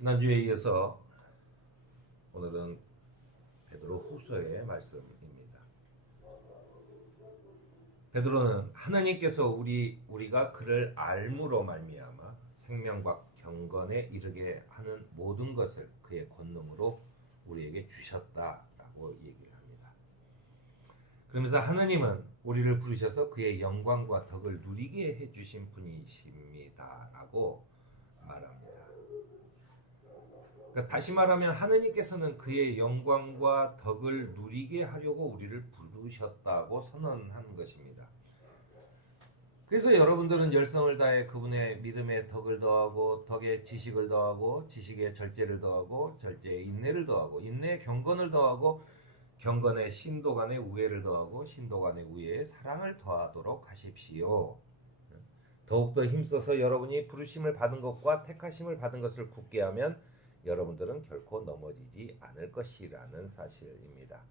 지난주에 이어서 오늘은 베드로 후서의 말씀입니다. 베드로는 하나님께서 우리가 그를 알므로 말미암아 생명과 경건에 이르게 하는 모든 것을 그의 권능으로 우리에게 주셨다라고 얘기를 합니다. 그러면서 하나님은 우리를 부르셔서 그의 영광과 덕을 누리게 해주신 분이십니다라고 말합니다. 그러니까 다시 말하면 하나님께서는 그의 영광과 덕을 누리게 하려고 우리를 부르셨다고 선언한 것입니다. 그래서 여러분들은 열성을 다해 그분의 믿음에 덕을 더하고 덕에 지식을 더하고 지식에 절제를 더하고 절제에 인내를 더하고 인내에 경건을 더하고 경건에 신도 간의 우애를 더하고 신도 간의 우애에 사랑을 더하도록 하십시오. 더욱더 힘써서 여러분이 부르심을 받은 것과 택하심을 받은 것을 굳게 하면 여러분들은 결코 넘어지지 않을 것이라는 사실입니다.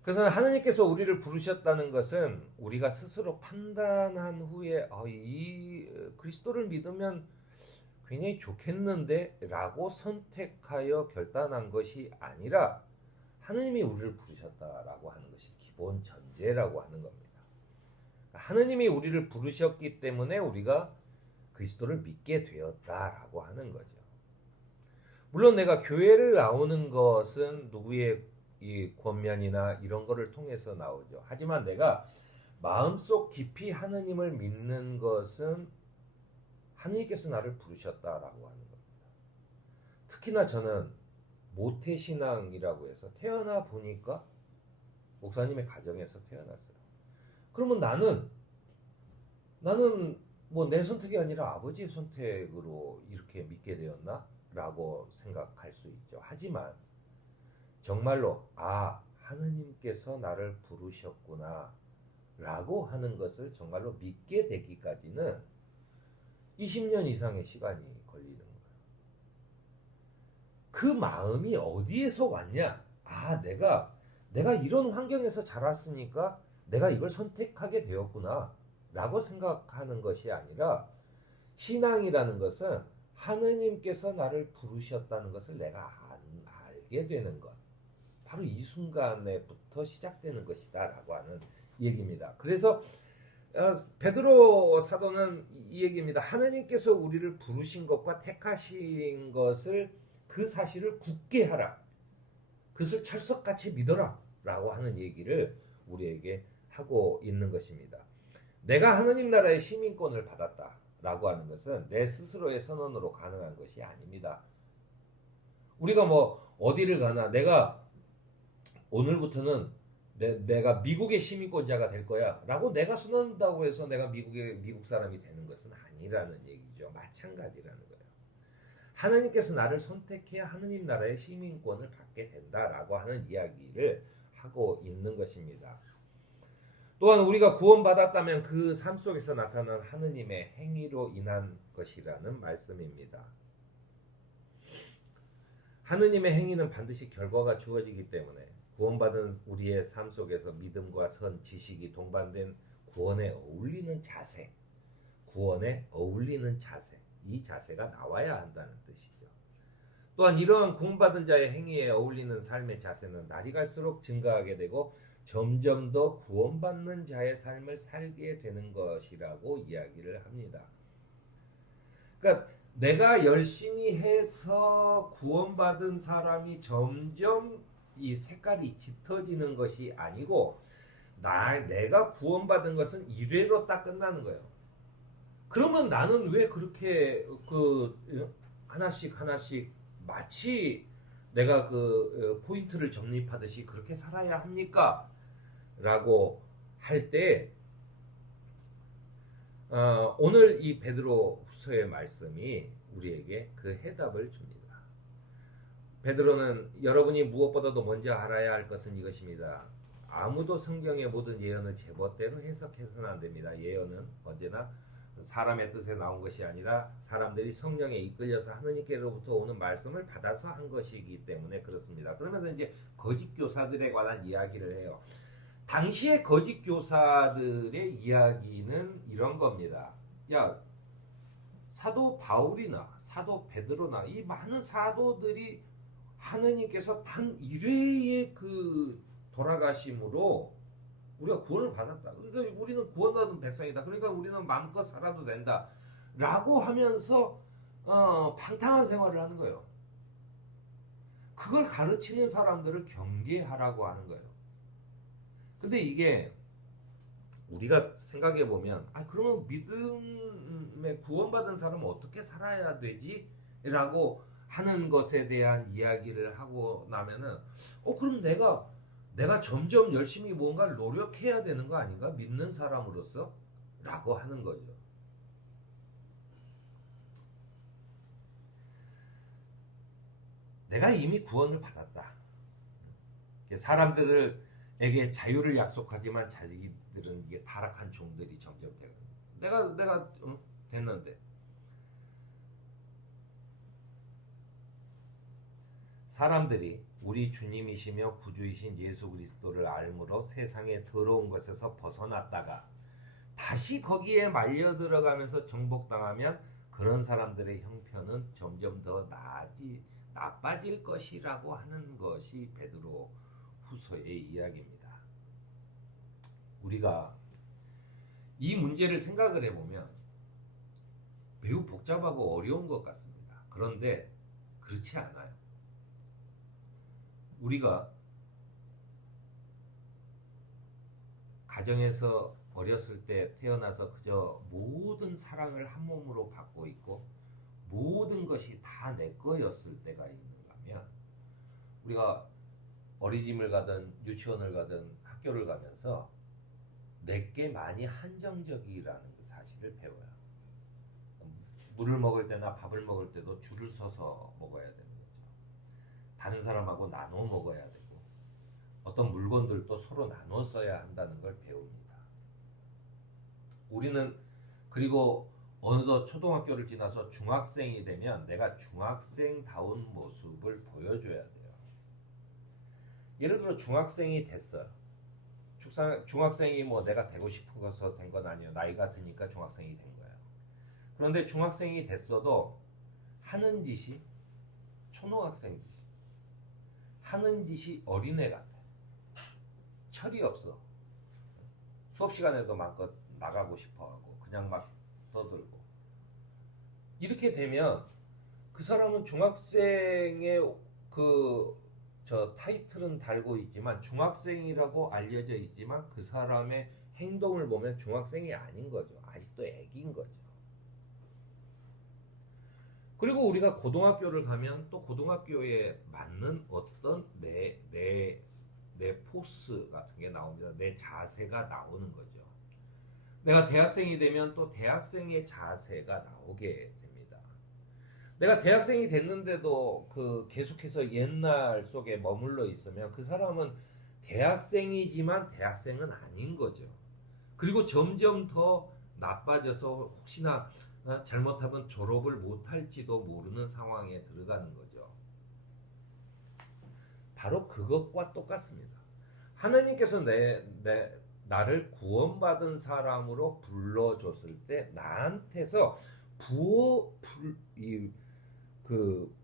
그래서 하나님께서 우리를 부르셨다는 것은 우리가 스스로 판단한 후에 이 그리스도를 믿으면 굉장히 좋겠는데 라고 선택하여 결단한 것이 아니라 하나님이 우리를 부르셨다라고 하는 것이 기본 전제라고 하는 겁니다. 하나님이 우리를 부르셨기 때문에 우리가 그리스도를 믿게 되었다라고 하는 거죠. 물론 내가 교회를 나오는 것은 누구의 이 권면이나 이런 거를 통해서 나오죠. 하지만 내가 마음속 깊이 하나님을 믿는 것은 하나님께서 나를 부르셨다라고 하는 겁니다. 특히나 저는 모태신앙이라고 해서 태어나 보니까 목사님의 가정에서 태어났어요. 그러면 나는 뭐 내 선택이 아니라 아버지의 선택으로 이렇게 믿게 되었나? 라고 생각할 수 있죠. 하지만 정말로 하나님께서 나를 부르셨구나 라고 하는 것을 정말로 믿게 되기까지는 20년 이상의 시간이 걸리는 거예요. 그 마음이 어디에서 왔냐? 내가 이런 환경에서 자랐으니까 내가 이걸 선택하게 되었구나 라고 생각하는 것이 아니라 신앙이라는 것은 하나님께서 나를 부르셨다는 것을 내가 알게 되는 것. 바로 이 순간에부터 시작되는 것이다 라고 하는 얘기입니다. 그래서 베드로 사도는 이 얘기입니다. 하나님께서 우리를 부르신 것과 택하신 것을 그 사실을 굳게 하라. 그것을 철석같이 믿어라 라고 하는 얘기를 우리에게 하고 있는 것입니다. 내가 하나님 나라의 시민권을 받았다 라고 하는 것은 내 스스로의 선언으로 가능한 것이 아닙니다. 우리가 뭐 어디를 가나 내가 오늘부터는 내가 미국의 시민권자가 될 거야 라고 내가 선언한다고 해서 내가 미국 사람이 되는 것은 아니라는 얘기죠. 마찬가지라는 거예요. 하나님께서 나를 선택해야 하느님 나라의 시민권을 받게 된다라고 하는 이야기를 하고 있는 것입니다. 또한 우리가 구원받았다면 그 삶 속에서 나타난 하느님의 행위로 인한 것이라는 말씀입니다. 하느님의 행위는 반드시 결과가 주어지기 때문에 구원받은 우리의 삶 속에서 믿음과 선, 지식이 동반된 구원에 어울리는 자세, 이 자세가 나와야 한다는 뜻이죠. 또한 이러한 구원받은 자의 행위에 어울리는 삶의 자세는 날이 갈수록 증가하게 되고 점점 더 구원받는 자의 삶을 살게 되는 것이라고 이야기를 합니다. 그러니까 내가 열심히 해서 구원받은 사람이 점점 이 색깔이 짙어지는 것이 아니고 내가 구원받은 것은 일회로 딱 끝나는 거예요. 그러면 나는 왜 그렇게 하나씩 마치 내가 포인트를 적립하듯이 그렇게 살아야 합니까? 라고 할 때 오늘 이 베드로 후서의 말씀이 우리에게 그 해답을 줍니다. 베드로는 여러분이 무엇보다도 먼저 알아야 할 것은 이것입니다. 아무도 성경의 모든 예언을 제멋대로 해석해서는 안 됩니다. 예언은 언제나 사람의 뜻에 나온 것이 아니라 사람들이 성령에 이끌려서 하느님께로부터 오는 말씀을 받아서 한 것이기 때문에 그렇습니다. 그러면서 이제 거짓 교사들에 관한 이야기를 해요. 당시의 거짓 교사들의 이야기는 이런 겁니다. 사도 바울이나 사도 베드로나 이 많은 사도들이 하느님께서 단 1회의 그 돌아가심으로 우리가 구원을 받았다. 그러니까 우리는 구원받은 백성이다. 그러니까 우리는 마음껏 살아도 된다. 라고 하면서 방탕한 생활을 하는 거예요. 그걸 가르치는 사람들을 경계하라고 하는 거예요. 근데 이게 우리가 생각해 보면 그러면 믿음에 구원받은 사람은 어떻게 살아야 되지? 라고 하는 것에 대한 이야기를 하고 나면은 그럼 내가 점점 열심히 뭔가를 노력해야 되는 거 아닌가? 믿는 사람으로서? 라고 하는 거죠. 내가 이미 구원을 받았다. 사람들에게 자유를 약속하지만 자기들은 이게 타락한 종들이 점점 되고 내가 됐는데 사람들이 우리 주님이시며 구주이신 예수 그리스도를 알므로 세상의 더러운 것에서 벗어났다가 다시 거기에 말려 들어가면서 정복당하면 그런 사람들의 형편은 점점 더 나빠질 것이라고 하는 것이 베드로 후서의 이야기입니다. 우리가 이 문제를 생각을 해보면 매우 복잡하고 어려운 것 같습니다. 그런데 그렇지 않아요. 우리가 가정에서 어렸을 때 태어나서 그저 모든 사랑을 한 몸으로 받고 있고 모든 것이 다 내 거였을 때가 있는가 하면 우리가 어린이집을 가든 유치원을 가든 학교를 가면서 내게 많이 한정적이라는 그 사실을 배워요. 물을 먹을 때나 밥을 먹을 때도 줄을 서서 먹어야 되는 거죠. 다른 사람하고 나눠 먹어야 되고 어떤 물건들도 서로 나눠 써야 한다는 걸 배웁니다. 우리는 그리고 어느덧 초등학교를 지나서 중학생이 되면 내가 중학생다운 모습을 보여줘야 돼요. 예를 들어 중학생이 됐어요. 중학생이 뭐 내가 되고 싶어서 된 건 아니에요. 나이가 드니까 중학생이 된 거예요. 그런데 중학생이 됐어도 하는 짓이 초등학생 짓이 하는 짓이 어린애 같아. 철이 없어. 수업 시간에도 마음껏 나가고 싶어하고 그냥 막 떠들고 이렇게 되면 그 사람은 중학생의 타이틀은 달고 있지만 중학생이라고 알려져 있지만 그 사람의 행동을 보면 중학생이 아닌 거죠. 아직도 애기인 거죠. 그리고 우리가 고등학교를 가면 또 고등학교에 맞는 어떤 내 포스 같은 게 나옵니다. 내 자세가 나오는 거죠. 내가 대학생이 되면 또 대학생의 자세가 나오게 됩니다. 내가 대학생이 됐는데도 계속해서 옛날 속에 머물러 있으면 그 사람은 대학생이지만 대학생은 아닌 거죠. 그리고 점점 더 나빠져서 혹시나 잘못하면 졸업을 못할지도 모르는 상황에 들어가는 거죠. 바로 그것과 똑같습니다. 하나님께서 나를 구원받은 사람으로 불러줬을 때 나한테서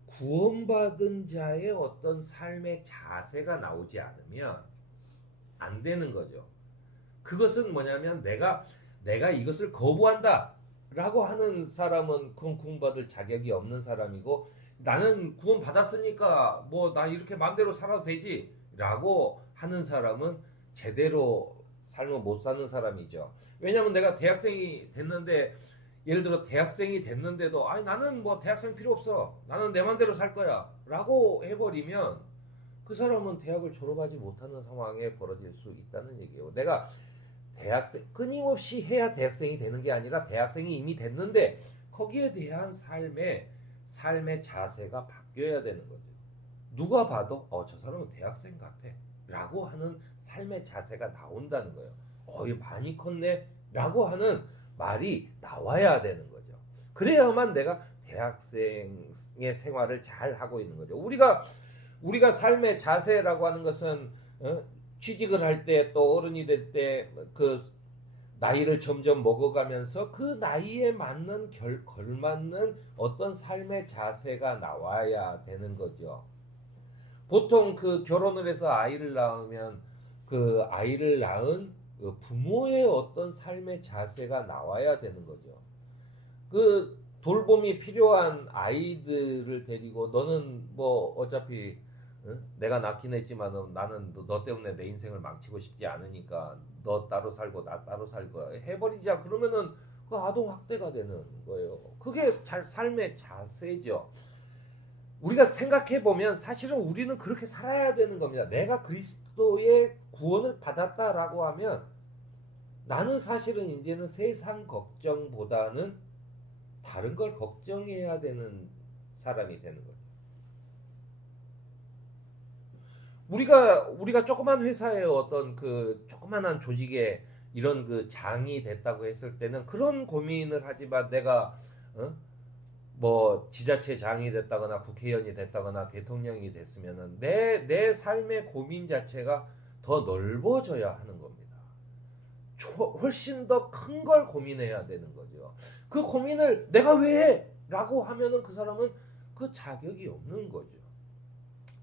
구원받은 자의 어떤 삶의 자세가 나오지 않으면 안 되는 거죠. 그것은 뭐냐면 내가 이것을 거부한다 라고 하는 사람은 그건 구원받을 자격이 없는 사람이고 나는 구원 받았으니까 뭐 나 이렇게 마음대로 살아도 되지 라고 하는 사람은 제대로 삶을 못 사는 사람이죠. 왜냐하면 내가 대학생이 됐는데 예를 들어 대학생이 됐는데도 나는 뭐 대학생 필요 없어 나는 내 맘대로 살 거야 라고 해버리면 그 사람은 대학을 졸업하지 못하는 상황에 벌어질 수 있다는 얘기예요. 내가 대학생 끊임없이 해야 대학생이 되는 게 아니라 대학생이 이미 됐는데 거기에 대한 삶의 자세가 바뀌어야 되는 거죠. 누가 봐도 저 사람은 대학생 같아 라고 하는 삶의 자세가 나온다는 거예요. 이거 많이 컸네 라고 하는 말이 나와야 되는 거죠. 그래야만 내가 대학생의 생활을 잘 하고 있는 거죠. 우리가 삶의 자세라고 하는 것은 취직을 할 때 또 어른이 될 때 나이를 점점 먹어가면서 그 나이에 맞는 걸맞는 어떤 삶의 자세가 나와야 되는 거죠. 보통 그 결혼을 해서 아이를 낳으면 그 아이를 낳은 그 부모의 어떤 삶의 자세가 나와야 되는 거죠. 그 돌봄이 필요한 아이들을 데리고 너는 뭐 어차피 응? 내가 낳긴 했지만 나는 너 때문에 내 인생을 망치고 싶지 않으니까 너 따로 살고 나 따로 살고 해버리자 그러면은 그 아동 학대가 되는 거예요. 그게 삶의 자세죠. 우리가 생각해 보면 사실은 우리는 그렇게 살아야 되는 겁니다. 내가 그리스도의 구원을 받았다라고 하면 나는 사실은 이제는 세상 걱정보다는 다른 걸 걱정해야 되는 사람이 되는 거죠. 우리가 조그만 회사의 어떤 그 조그만한 조직에 이런 그 장이 됐다고 했을 때는 그런 고민을 하지만 내가 뭐 지자체 장이 됐다거나 국회의원이 됐다거나 대통령이 됐으면은 내 삶의 고민 자체가 더 넓어져야 하는 겁니다. 훨씬 더 큰 걸 고민해야 되는 거죠. 그 고민을 내가 왜 해? 라고 하면은 그 사람은 그 자격이 없는 거죠.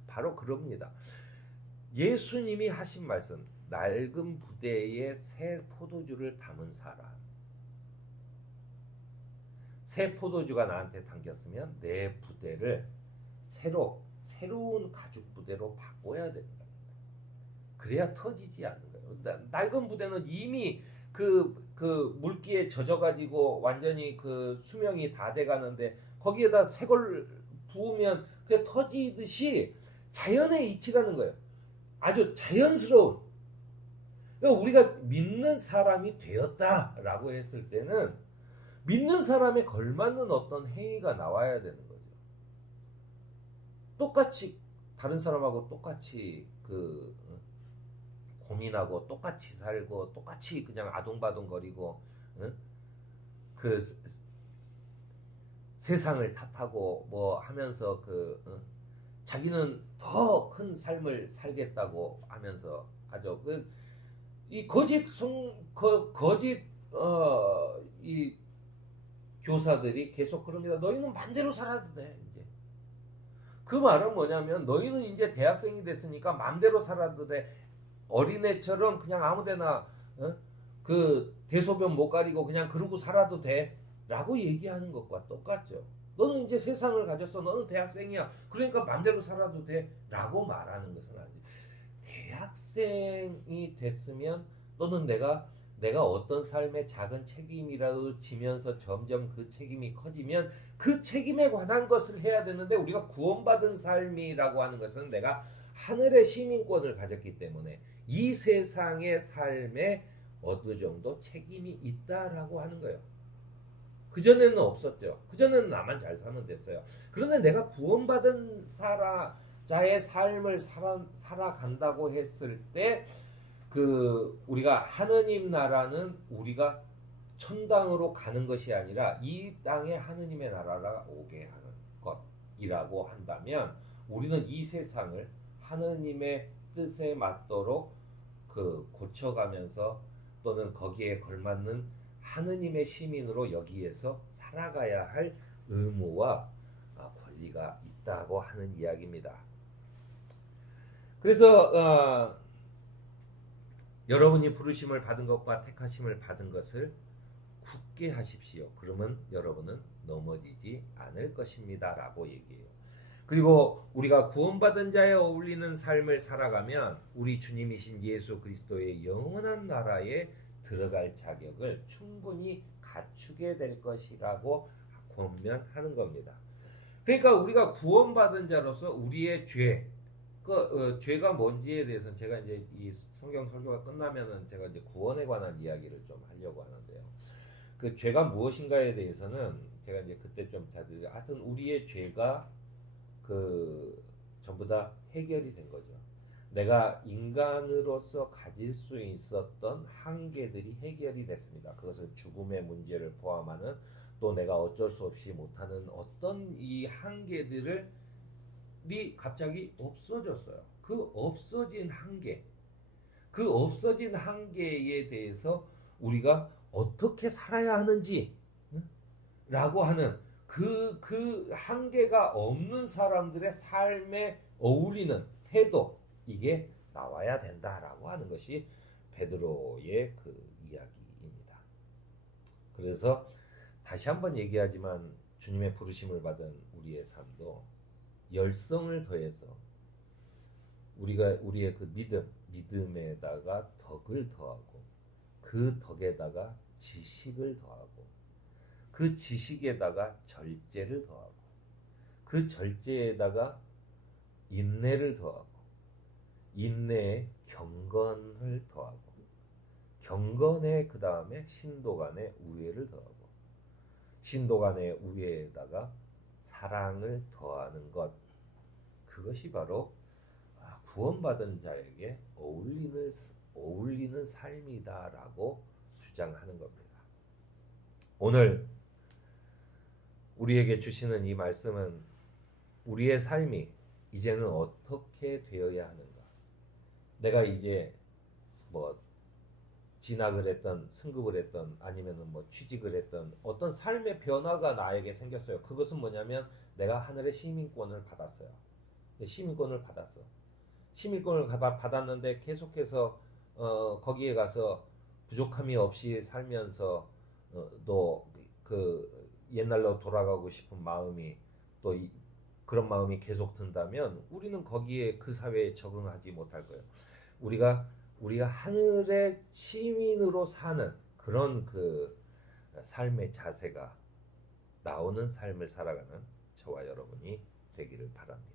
바로 그럽니다. 예수님이 하신 말씀, 낡은 부대에 새 포도주를 담은 사람. 새 포도주가 나한테 담겼으면 내 부대를 새로운 가죽 부대로 바꿔야 된다. 그래야 터지지 않는 거예요. 낡은 부대는 이미 그 물기에 젖어가지고 완전히 그 수명이 다 돼가는데 거기에다 새 걸 부으면 그게 터지듯이 자연의 이치라는 거예요. 아주 자연스러운. 그러니까 우리가 믿는 사람이 되었다라고 했을 때는 믿는 사람에 걸맞는 어떤 행위가 나와야 되는 거죠. 똑같이 다른 사람하고 똑같이 그 고민하고 똑같이 살고 똑같이 그냥 아둥바둥거리고 그 세상을 탓하고 뭐 하면서 자기는 더 큰 삶을 살겠다고 하면서 아주 이 거짓 이 교사들이 계속 그럽니다. 너희는 마음대로 살아도 돼. 이제 그 말은 뭐냐면 너희는 이제 대학생이 됐으니까 마음대로 살아도 돼. 어린애처럼 그냥 아무데나 그 대소변 못 가리고 그냥 그러고 살아도 돼. 라고 얘기하는 것과 똑같죠. 너는 이제 세상을 가졌어. 너는 대학생이야. 그러니까 마음대로 살아도 돼. 라고 말하는 것은 아니에요. 대학생이 됐으면 또는 내가 어떤 삶의 작은 책임이라도 지면서 점점 그 책임이 커지면 그 책임에 관한 것을 해야 되는데 우리가 구원받은 삶이라고 하는 것은 내가 하늘의 시민권을 가졌기 때문에 이 세상의 삶에 어느 정도 책임이 있다라고 하는 거예요. 그전에는 없었죠. 그전에는 나만 잘 살면 됐어요. 그런데 내가 구원받은 자의 삶을 살아간다고 했을 때 우리가 하느님 나라는 우리가 천당으로 가는 것이 아니라 이 땅에 하느님의 나라가 오게 하는 것이라고 한다면 우리는 이 세상을 하느님의 뜻에 맞도록 고쳐가면서 또는 거기에 걸맞는 하느님의 시민으로 여기에서 살아가야 할 의무와 권리가 있다고 하는 이야기입니다. 그래서 여러분이 부르심을 받은 것과 택하심을 받은 것을 굳게 하십시오. 그러면 여러분은 넘어지지 않을 것입니다. 라고 얘기해요. 그리고 우리가 구원받은 자에 어울리는 삶을 살아가면 우리 주님이신 예수 그리스도의 영원한 나라에 들어갈 자격을 충분히 갖추게 될 것이라고 권면하는 겁니다. 그러니까 우리가 구원받은 자로서 우리의 죄가 뭔지에 대해서는 제가 이제 이 성경 설교가 끝나면은 제가 이제 구원에 관한 이야기를 좀 하려고 하는데요. 그 죄가 무엇인가에 대해서는 제가 이제 그때 좀 자세히 하여튼 우리의 죄가 전부 다 해결이 된 거죠. 내가 인간으로서 가질 수 있었던 한계들이 해결이 됐습니다. 그것은 죽음의 문제를 포함하는 또 내가 어쩔 수 없이 못하는 어떤 이 한계들이 갑자기 없어졌어요. 그 없어진 한계에 대해서 우리가 어떻게 살아야 하는지 응? 라고 하는 그 한계가 없는 사람들의 삶에 어울리는 태도, 이게 나와야 된다라고 하는 것이 베드로의 그 이야기입니다. 그래서 다시 한번 얘기하지만 주님의 부르심을 받은 우리의 삶도 열성을 더해서 우리의 그 믿음에다가 덕을 더하고, 그 덕에다가 지식을 더하고, 그 지식에다가 절제를 더하고, 그 절제에다가 인내를 더하고, 인내에 경건을 더하고, 경건에 그 다음에 신도 간의 우애를 더하고, 신도 간의 우애에다가 사랑을 더하는 것, 그것이 바로 구원받은 자에게 어울리는 삶이다라고 주장하는 겁니다. 오늘 우리에게 주시는 이 말씀은 우리의 삶이 이제는 어떻게 되어야 하는가? 내가 이제 뭐 진학을 했던, 승급을 했던, 아니면은 뭐 취직을 했던 어떤 삶의 변화가 나에게 생겼어요. 그것은 뭐냐면 내가 하늘의 시민권을 받았어요. 시민권을 받았어. 시민권을 받았는데 계속해서 거기에 가서 부족함이 없이 살면서 또 그 옛날로 돌아가고 싶은 마음이 또 그런 마음이 계속 든다면 우리는 거기에 그 사회에 적응하지 못할 거예요. 우리가 하늘의 시민으로 사는 그런 그 삶의 자세가 나오는 삶을 살아가는 저와 여러분이 되기를 바랍니다.